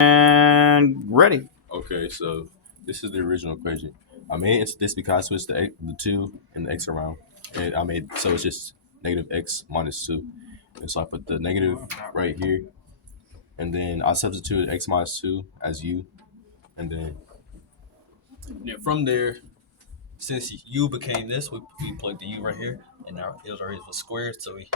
And ready. Okay, so this is the original equation. I made this because I switched the 2 and the x around. And I made, so it's just negative x minus 2. And so I put the negative right here. And then I substituted x minus 2 as u. And then from there, since u became this, we plugged the u right here. And now it was already squared, so we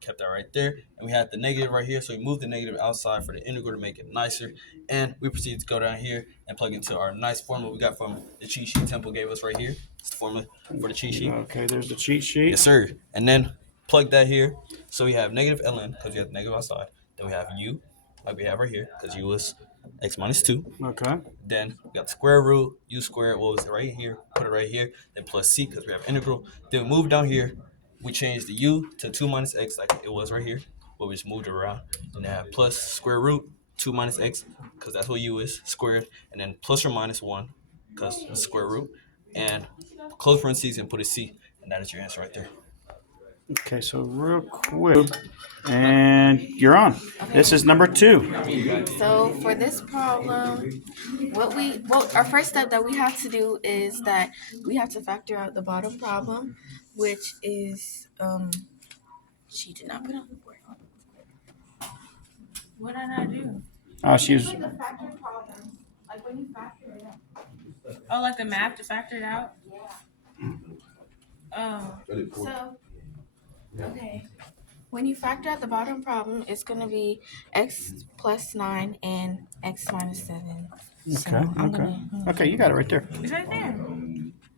kept that right there. And we had the negative right here, so we moved the negative outside for the integral to make it nicer. And we proceeded to go down here and plug into our nice formula we got from the cheat sheet Temple gave us right here. It's the formula for the cheat sheet. Okay, there's the cheat sheet. Yes, sir. And then plug that here. So we have negative ln because we have the negative outside. Then we have u, like we have right here, because u is x minus 2. Okay. Then we got the square root, u squared, what was it right here? Put it right here. Then plus c because we have integral. Then we move down here. We changed the u to 2 minus x like it was right here. But we just moved it around. And then have plus square root 2 minus x because that's what u is, squared. And then plus or minus 1 because it's square root. And close parentheses and put a c. And that is your answer right there. Okay, so real quick, and you're on. This is number 2. So for this problem, our first step that we have to do is that we have to factor out the bottom problem, which is she did not put on the board. What did I do? She was. The factor problem, like when you factor it out. Oh, like the map to factor it out? Yeah. Oh. So okay. When you factor out the bottom problem, it's going to be x plus 9 and x minus 7. So Okay. Okay, you got it right there. It's right there.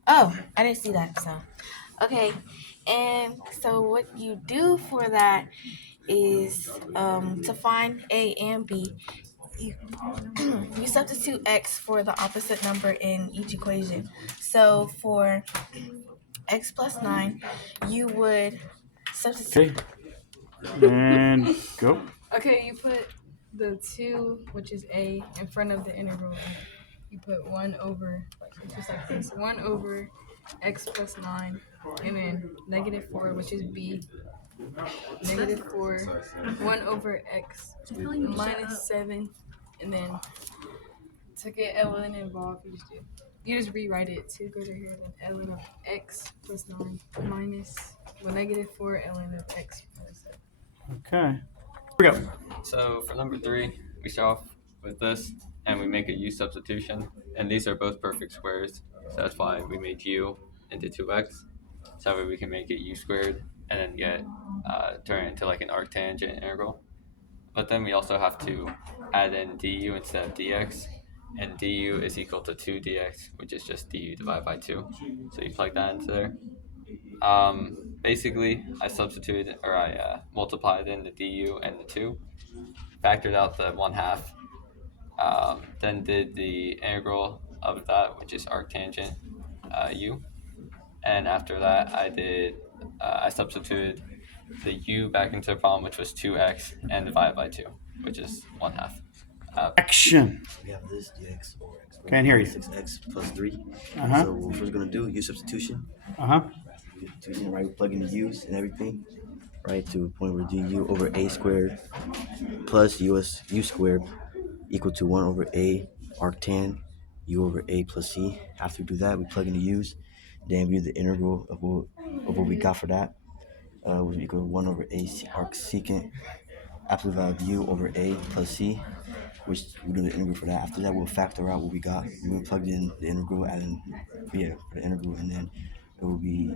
Oh, I didn't see that. So, okay. And so what you do for that is to find a and b, you, you substitute x for the opposite number in each equation. So for x plus 9, you would substitute. Okay. And go. Okay, you put the 2, which is a, in front of the integral. You put 1 over, just like this, 1 over x plus 9, and then negative 4, which is b, negative 4, 1 over x minus 7, and then to get ln involved, you just rewrite it to go to here, then ln of x plus 9 minus, negative 4 ln of x minus 7. Okay. Here we go. So for number 3, we start off with this, and we make a u substitution, and these are both perfect squares, so that's why we made u into 2x, so that way we can make it u squared, and then turn it into like an arctangent integral. But then we also have to add in du instead of dx, and du is equal to 2 dx, which is just du divided by 2, so you plug that into there. Basically, I substituted, or I multiplied in the du and the 2, factored out the 1/2, then did the integral of that, which is arctangent u, and after that I substituted the u back into the problem, which was 2x, and divided by 2, which is 1/2. Action. We have this dx over x. Can't hear you. 6x plus 3. Uh-huh. So what we're first going to do, u substitution. Uh-huh. Right, we plug in the u's and everything, right, to a point where du over a squared plus u squared equal to 1 over a arctan u over a plus c. After we do that, we plug in the u's, then we do the integral of what we got for that, which equal to 1 over a arc secant absolute value of u over a plus c, which we do the integral for that. After that, we'll factor out what we got. We'll plug in the integral and for the integral, and then it will be,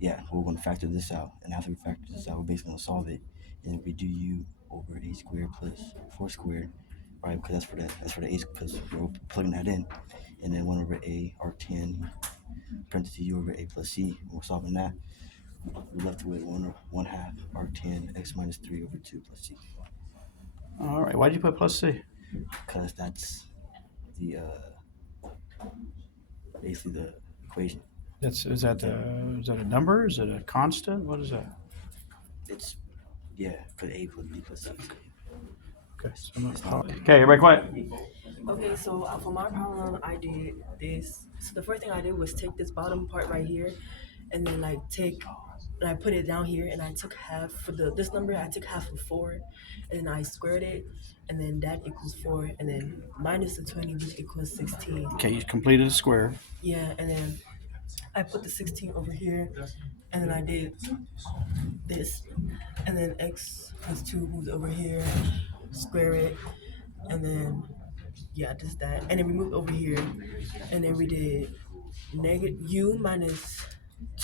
we're going to factor this out. And after we factor this out, we're basically going to solve it. And we do u over a squared plus 4 squared, right? Because that's for the a, because we're plugging that in. And then 1 over a arctan parentheses u over a plus c. And we're solving that. We're left with 1/2 arctan x minus 3 over 2 plus c. All right. Why did you put plus C? Because that's the basically the equation. Is that a number? Is it a constant? What is that? It's for the a plus b plus c. Okay. Okay, everybody quiet. Okay, so for my problem, I did this. So the first thing I did was take this bottom part right here, and then like take and I put it down here, and I took half for this number. I took half of 4, and then I squared it, and then that equals 4, and then minus the 20, which equals 16. Okay, you completed a square. Yeah, and then I put the 16 over here, and then I did this, and then x plus 2 moves over here, square it, and then yeah, just that, and then we moved over here, and then we did negative u minus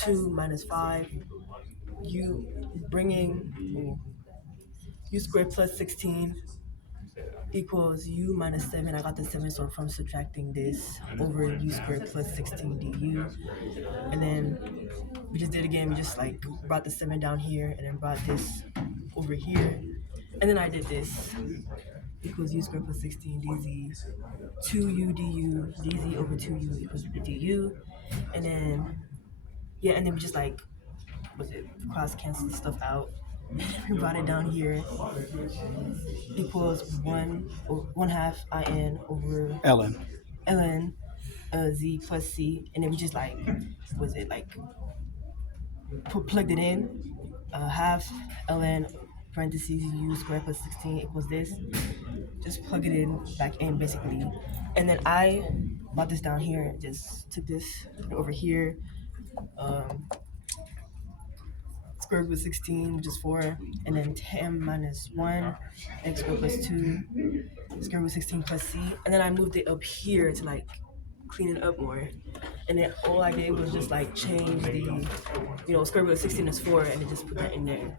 2 minus 5, u bringing u squared plus 16 equals u minus 7. I got the 7, so from subtracting this over u squared plus 16 du, and then we just did it again. We just like brought the 7 down here, and then brought this over here, and then I did this equals u squared plus 16 dz, 2u du, dz over 2u equals du, and then yeah, and then we just like cross cancel stuff out. We brought it down here equals 1/2 in over ln. z plus c, and then we just like plugged it in, half ln parentheses u squared plus 16 equals this. Just plug it in back in basically, and then I brought this down here, just took this, put it over here, square root of 16, which is 4, and then 10 minus 1, x squared plus 2, square root of 16 plus c, and then I moved it up here to like clean it up more, and then all I did was just like change the, square root of 16 is 4, and then just put that in there.